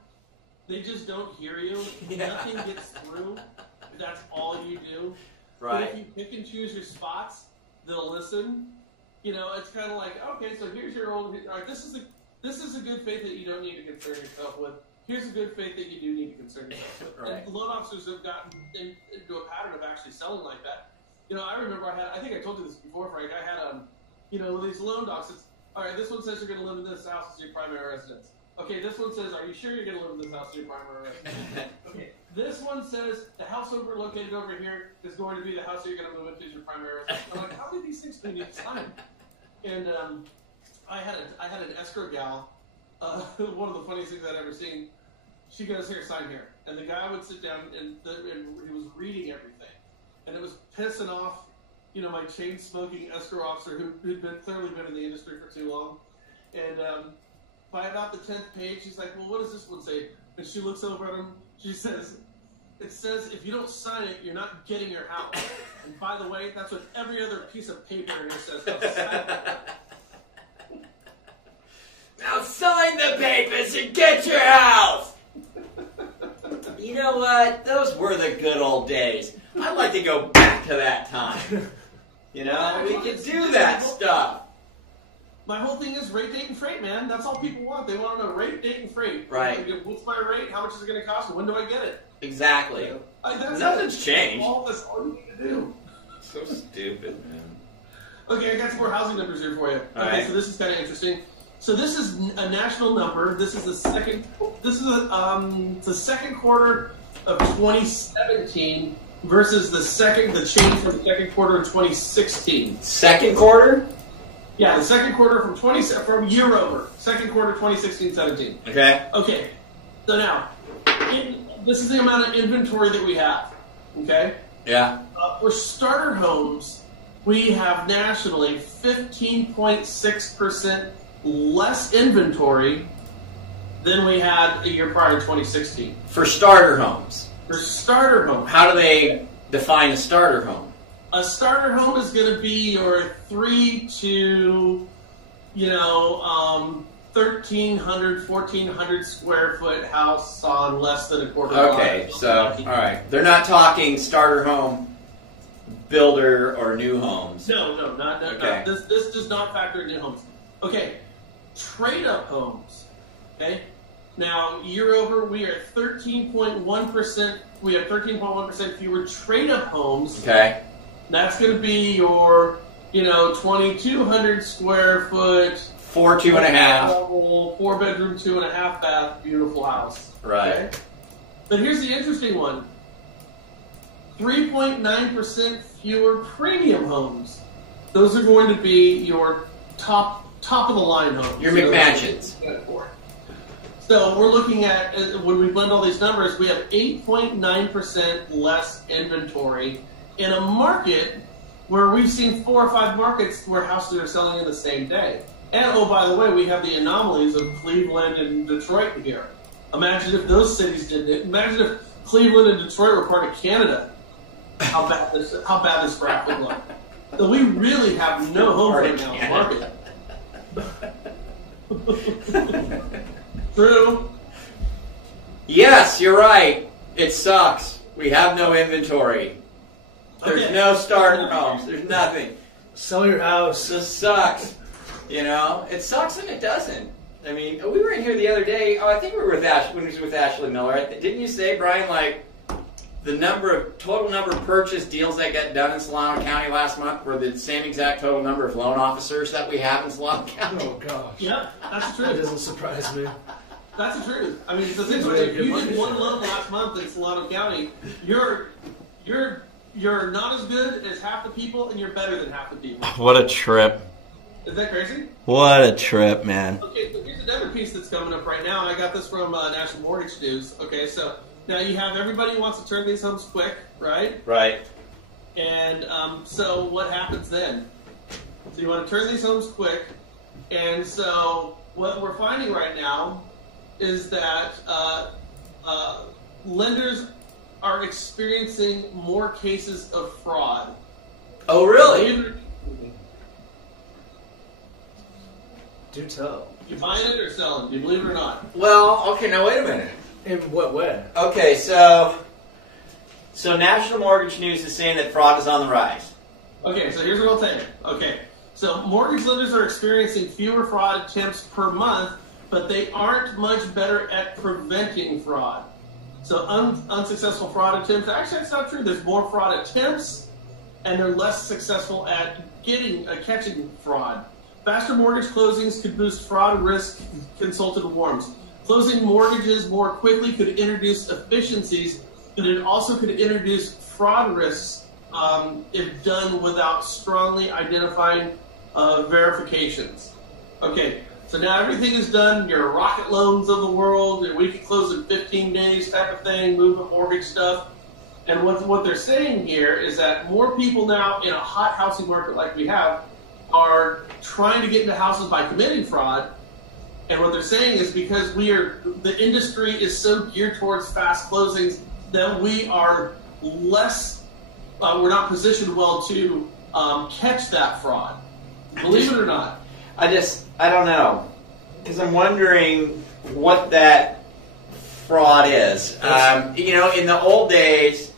they just don't hear you. Yeah. Nothing gets through. If that's all you do. But Right. if you pick and choose your spots, they'll listen. It's kind of like, okay, so here's your old. All right, this is a good faith that you don't need to concern yourself with. Here's a good faith that you do need to concern yourself with. Right. And loan officers have gotten into a pattern of actually selling like that. I remember I think I told you this before, Frank. I had these loan docs. It's, all right, this one says you're going to live in this house as your primary residence. Okay, this one says, are you sure you're going to live in this house as your primary residence? Okay, this one says the house located over here is going to be the house that you're going to move into as your primary residence. I'm like, how do these things need to sign? And I had an escrow gal. One of the funniest things I'd ever seen. She goes, here, sign here. And the guy would sit down and he was reading everything. And it was pissing off, my chain-smoking escrow officer who'd clearly been in the industry for too long. And by about the 10th page, she's like, well, what does this one say? And she looks over at him. She says, it says, if you don't sign it, you're not getting your house. And by the way, that's what every other piece of paper in here says. Now sign it. Now sign the papers and get your house! You know what? Those were the good old days. I'd like to go back to that time. We could do that stuff. My whole thing is rate, date, and freight, man. That's all people want. They want to know rate, date, and freight. Right. What's my rate? How much is it going to cost? And when do I get it? Exactly. Nothing's changed. That's all you need to do. So stupid, man. Okay, I got some more housing numbers here for you. All Okay, right. so this is kind of interesting. So this is a national number. This is the second. This is the second quarter of 2017 versus the change from the second quarter of 2016. Second quarter? Yeah, the second quarter from year over. Second quarter 2016-17. Okay. Okay. So now, this is the amount of inventory that we have. Okay. Yeah. For starter homes, we have nationally 15.6% less inventory than we had a year prior to 2016. For starter homes. For starter homes. How do they define a starter home? A starter home is going to be your 3 to, 1,300, 1,400 square foot house on less than a quarter mile. Okay, so, all right. They're not talking starter home, builder, or new homes. No, not Okay. this does not factor in new homes. Okay, trade-up homes. Okay, now year over we are 13.1%. We have 13.1% fewer trade-up homes. Okay. That's going to be your 2,200 square foot, 4, 2.5. 4-bedroom, 2.5 bath, beautiful house. Right. Okay? But here's the interesting one: 3.9% fewer premium homes. Those are going to be your top of the line homes. Your McMansions. So we're looking at, when we blend all these numbers, we have 8.9% less inventory in a market where we've seen 4 or 5 markets where houses are selling in the same day. And, oh, by the way, we have the anomalies of Cleveland and Detroit here. Imagine if those cities did it. Imagine if Cleveland and Detroit were part of Canada. How bad this graph would look. So we really have no hope right now in the market. True. Yes, you're right. It sucks. We have no inventory. There's Okay. no starter homes. There's nothing. Sell your house. It just sucks. You know, it sucks and it doesn't. I mean, we were in here the other day. Oh, I think we were with when we was with Ashley Miller. Didn't you say, Brian, like the total number of purchase deals that got done in Solano County last month were the same exact total number of loan officers that we have in Solano County? Oh gosh. Yeah, that's the That truth. doesn't surprise me. That's the truth. I mean, the thing is, Really if good you money did one shot. loan last month in Solano County, you're not as good as half the people, and you're better than half the people. What a trip. Is that crazy? What a trip, man. Okay, so here's another piece that's coming up right now, and I got this from National Mortgage News. Okay, so now you have everybody wants to turn these homes quick, right? Right. And so what happens then? So you want to turn these homes quick, and so what we're finding right now is that lenders are experiencing more cases of fraud. Oh, really? Do tell. You buying it or selling? Do you believe it or not? Well, okay, now wait a minute. In what way? Okay, so National Mortgage News is saying that fraud is on the rise. Okay, so here's what I'll tell you. Okay, so mortgage lenders are experiencing fewer fraud attempts per month, but they aren't much better at preventing fraud. So unsuccessful fraud attempts, actually that's not true. There's more fraud attempts, and they're less successful at catching fraud. Faster mortgage closings could boost fraud risk, consultant warns. Closing mortgages more quickly could introduce efficiencies, but it also could introduce fraud risks if done without strongly identifying verifications. Okay, so now everything is done. Your Rocket Loans of the world, and we can close in 15 days type of thing, movement mortgage stuff. And what they're saying here is that more people now in a hot housing market like we have are trying to get into houses by committing fraud. And what they're saying is because the industry is so geared towards fast closings that we are less, we're not positioned well to catch that fraud. Believe it or not. I don't know. Because I'm wondering what that fraud is. In the old days,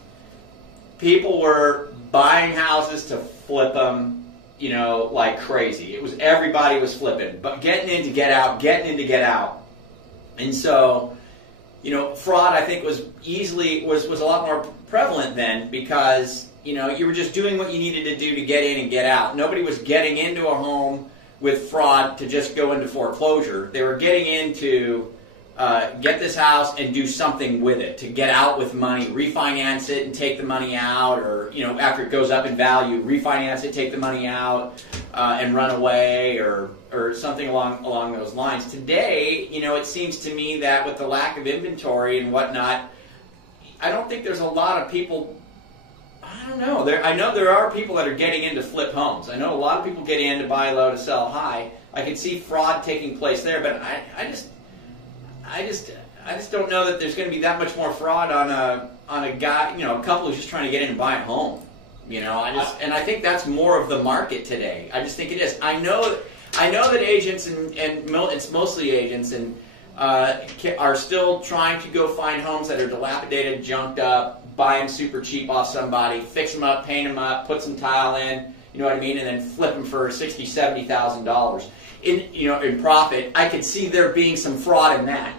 people were buying houses to flip them, like crazy. Everybody was flipping, but getting in to get out. And so, fraud I think was a lot more prevalent then because, you were just doing what you needed to do to get in and get out. Nobody was getting into a home with fraud to just go into foreclosure. They were getting in to get this house and do something with it, to get out with money, refinance it and take the money out, or after it goes up in value, refinance it, take the money out, and run away, or something along those lines. Today, it seems to me that with the lack of inventory and whatnot, I don't think there's a lot of people. I don't know. I know there are people that are getting in to flip homes. I know a lot of people get in to buy low to sell high. I can see fraud taking place there, but I just don't know that there's going to be that much more fraud on a guy, a couple who's just trying to get in and buy a home. And I think that's more of the market today. I just think it is. I know that agents and it's mostly agents and are still trying to go find homes that are dilapidated, junked up, buy them super cheap off somebody, fix them up, paint them up, put some tile in, you know what I mean, and then flip them for $60,000, $70,000 in profit. I could see there being some fraud in that.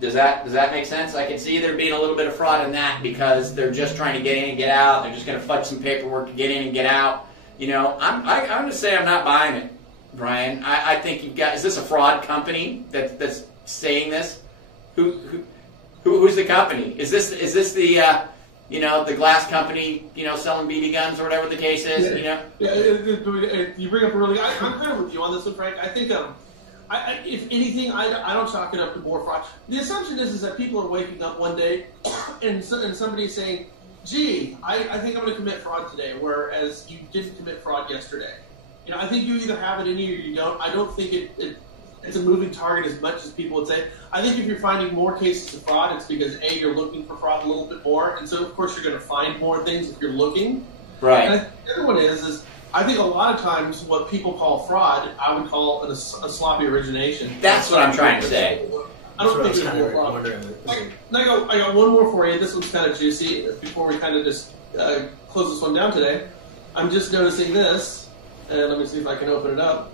Does that make sense? I could see there being a little bit of fraud in that because they're just trying to get in and get out. They're just going to fudge some paperwork to get in and get out. I'm going to say I'm not buying it, Brian. I think you've got. Is this a fraud company that's saying this? Who's the company? Is this the the glass company, selling BB guns or whatever the case is, Yeah, you bring up a really. I'm kind of with you on this one, Frank. I think if anything, I don't chalk it up to more fraud. The assumption is that people are waking up one day and somebody's saying, gee, I think I'm going to commit fraud today, whereas you didn't commit fraud yesterday. I think you either have it in you or you don't. I don't think it's a moving target as much as people would say. I think if you're finding more cases of fraud, it's because A, you're looking for fraud a little bit more, and so of course you're going to find more things if you're looking. Right. And I think the other one is I think a lot of times what people call fraud, I would call a sloppy origination. That's what I'm trying to say. I don't think it's real fraud. And I got one more for you. This one's kind of juicy. Before we kind of just close this one down today, I'm just noticing this, and let me see if I can open it up.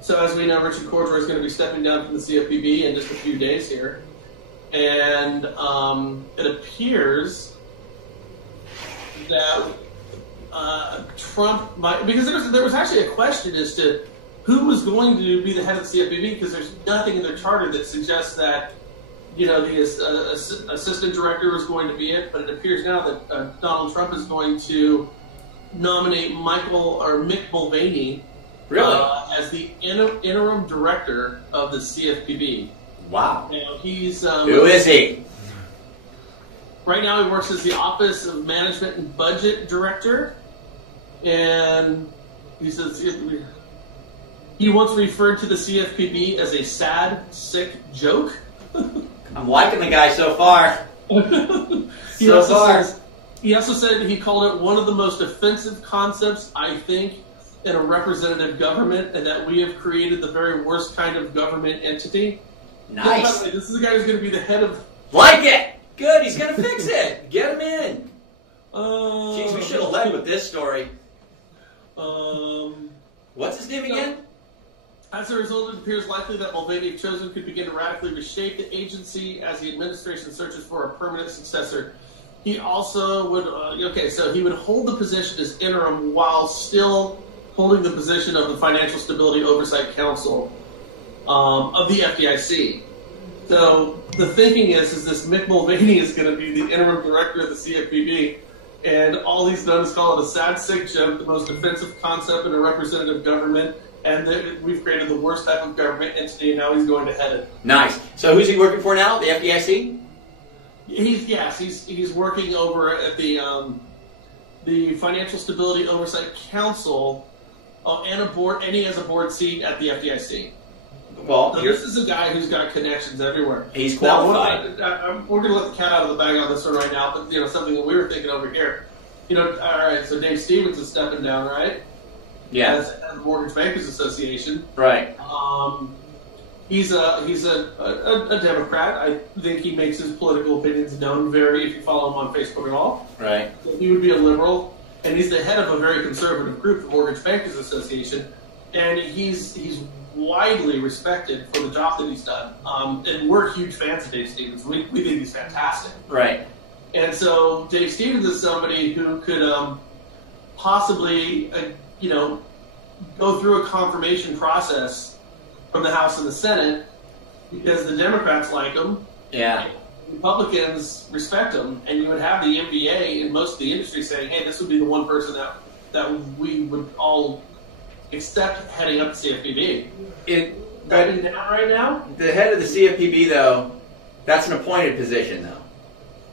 So as we know, Richard Cordray is going to be stepping down from the CFPB in just a few days here. And it appears that Trump might, because there was actually a question as to who was going to be the head of the CFPB, because there's nothing in their charter that suggests that, the assistant director was going to be it, but it appears now that Donald Trump is going to nominate Mick Mulvaney as the interim director of the CFPB. Wow. Now, he's who is he? Right now, he works as the Office of Management and Budget Director, and he says he once referred to the CFPB as a sad, sick joke. I'm liking the guy so far. He also said he called it one of the most offensive concepts, I think, in a representative government, and that we have created the very worst kind of government entity. Nice. This is the guy who's going to be the head of... Like it! Good, he's going to fix it. Get him in. Jeez, we should have led with this story. What's his name again? As a result, it appears likely that Mulvaney, if chosen, could begin to radically reshape the agency as the administration searches for a permanent successor. He also would, so he would hold the position as interim while still holding the position of the Financial Stability Oversight Council of the FDIC. So the thinking is this Mick Mulvaney is going to be the interim director of the CFPB, and all he's done is call it a sad, sick joke, the most offensive concept in a representative government, and we've created the worst type of government entity, and now he's going to head it. Nice. So who's he working for now? The FDIC? He's working over at the Financial Stability Oversight Council, and he has a board seat at the FDIC. Well, so this is a guy who's got connections everywhere. He's qualified. We're going to let the cat out of the bag on this one right now, but something that we were thinking over here. All right. So Dave Stevens is stepping down, right? Yeah. As the Mortgage Bankers Association. Right. He's a Democrat. I think he makes his political opinions known if you follow him on Facebook at all. Right. So he would be a liberal, and he's the head of a very conservative group, the Mortgage Bankers Association, and he's widely respected for the job that he's done. And we're huge fans of Dave Stevens. We think he's fantastic. Right. And so Dave Stevens is somebody who could possibly, go through a confirmation process from the House and the Senate, because the Democrats like him. Yeah. Republicans respect him, and you would have the MBA and most of the industry saying, hey, this would be the one person that we would all accept heading up the CFPB. Right now? The head of the CFPB, though, that's an appointed position, though.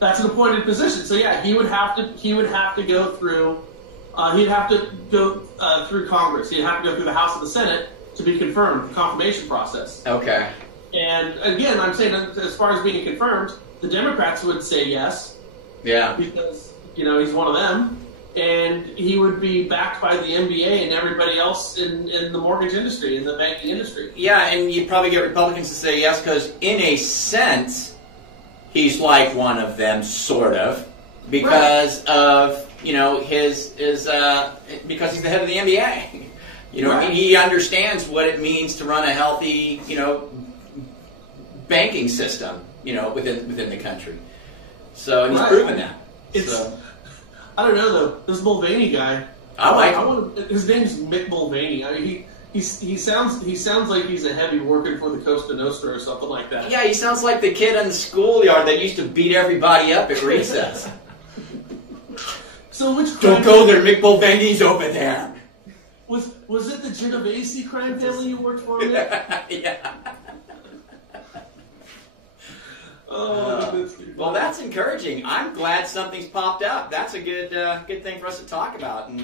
That's an appointed position. So yeah, he would have to go through. He'd have to go through Congress. He'd have to go through the House and the Senate to be confirmed, the confirmation process. Okay. And again, I'm saying that as far as being confirmed, the Democrats would say yes. Yeah. Because, he's one of them. And he would be backed by the MBA and everybody else in the mortgage industry, in the banking industry. Yeah, and you'd probably get Republicans to say yes, because in a sense, he's like one of them, sort of, because of, his because he's the head of the MBA. He understands what it means to run a healthy, banking system, within the country. So, and he's proven that. I don't know though. This Mulvaney guy. I like him. His name's Mick Mulvaney. I mean, he sounds like he's a heavy working for the Costa Nostra or something like that. Yeah, he sounds like the kid in the schoolyard that used to beat everybody up at recess. So which don't go there, Mick Mulvaney's over there. Was it the Genovese crime family you worked for? Nick? Yeah. Oh, that's too Well, funny. that's encouraging. I'm glad something's popped up. That's a good thing for us to talk about, and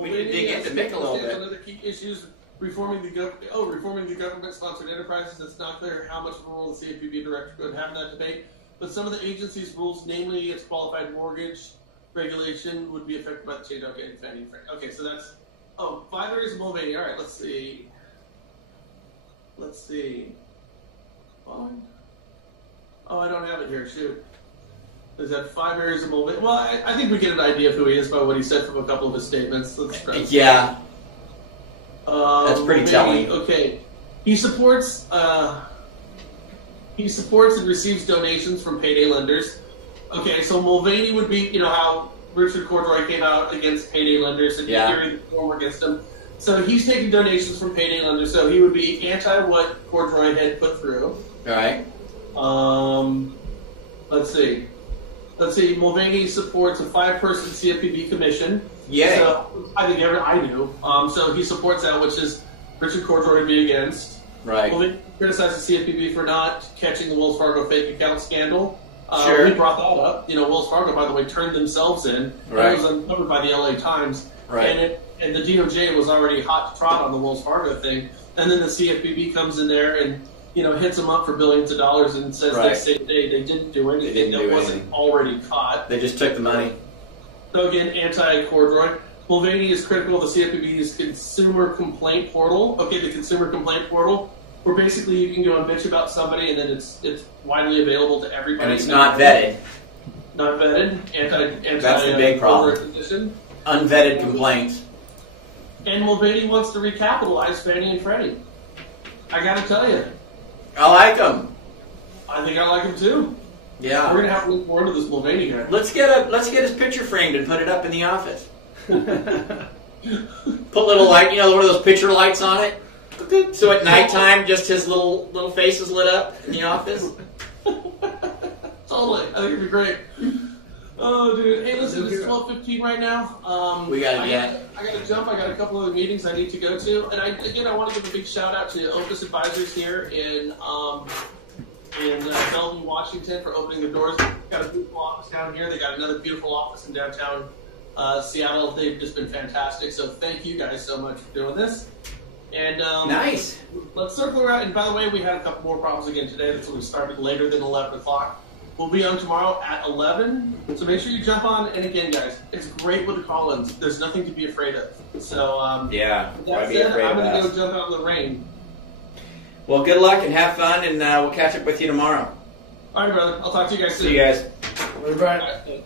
we need to dig into Mick a little bit. Another key issues: reforming the government-sponsored enterprises. It's not clear how much of a role the CFPB director could have in that debate, but some of the agency's rules, namely its qualified mortgage regulation, would be affected by the change. Okay, Fannie and Freddie. Okay, so that's 5 areas of Mulvaney. All right, let's see. Following. Oh, I don't have it here. Shoot. Is that 5 areas of Mulvaney? Well, I think we get an idea of who he is by what he said from a couple of his statements. Let's try. Yeah, that's pretty Mulvaney, telling. Okay, he supports and receives donations from payday lenders. Okay, so Mulvaney would be, you know how Richard Cordray came out against payday lenders and Yeah. carried the form against them. So he's taking donations from payday lenders. So he would be anti what Cordray had put through. All right. Let's see. Mulvaney supports a 5-person CFPB commission. Yay. So I think I do. So he supports that, which is Richard Cordray would be against. Right. Mulvaney criticized the CFPB for not catching the Wells Fargo fake account scandal. Sure. We brought that up. You know, Wells Fargo, by the way, turned themselves in. Right. It was uncovered by the LA Times. Right. And the DOJ was already hot to trot on the Wells Fargo thing. And then the CFPB comes in there and, you know, hits them up for billions of dollars and says Right. they didn't do anything didn't that do wasn't anything. already caught. They just took the money. So again, anti-Cordray. Mulvaney is critical of the CFPB's consumer complaint portal. Okay, the consumer complaint portal, where basically you can go and bitch about somebody and then it's widely available to everybody. And it's not vetted. Not vetted. Anti That's the big problem. position. Unvetted complaints. And Mulvaney wants to recapitalize Fannie and Freddie. I got to tell you, I like them. I think I like him too. Yeah. We're gonna have to look more into this Mulvaney guy. Let's get his picture framed and put it up in the office. Put little light, you know, one of those picture lights on it. So at nighttime, just his little face is lit up in the office. Totally, I think it'd be great. Oh, dude. Hey, listen, it's 12:15 right now. We gotta I get- gotta jump. I got a couple other meetings I need to go to, and I want to give a big shout out to Opus Advisors here in Bellevue, Washington, for opening the doors. Got a beautiful office down here. They got another beautiful office in downtown Seattle. They've just been fantastic. So thank you guys so much for doing this. And Nice. let's circle around. And by the way, we had a couple more problems again today. That's when we started later than 11 o'clock. We'll be on tomorrow at 11. So make sure you jump on. And again, guys, it's great with the call-ins. There's nothing to be afraid of. So Yeah. with Why that be said, afraid I'm of going to that? go jump out in the rain. Well, good luck and have fun, and we'll catch up with you tomorrow. All right, brother. I'll talk to you guys soon. See you guys. All right.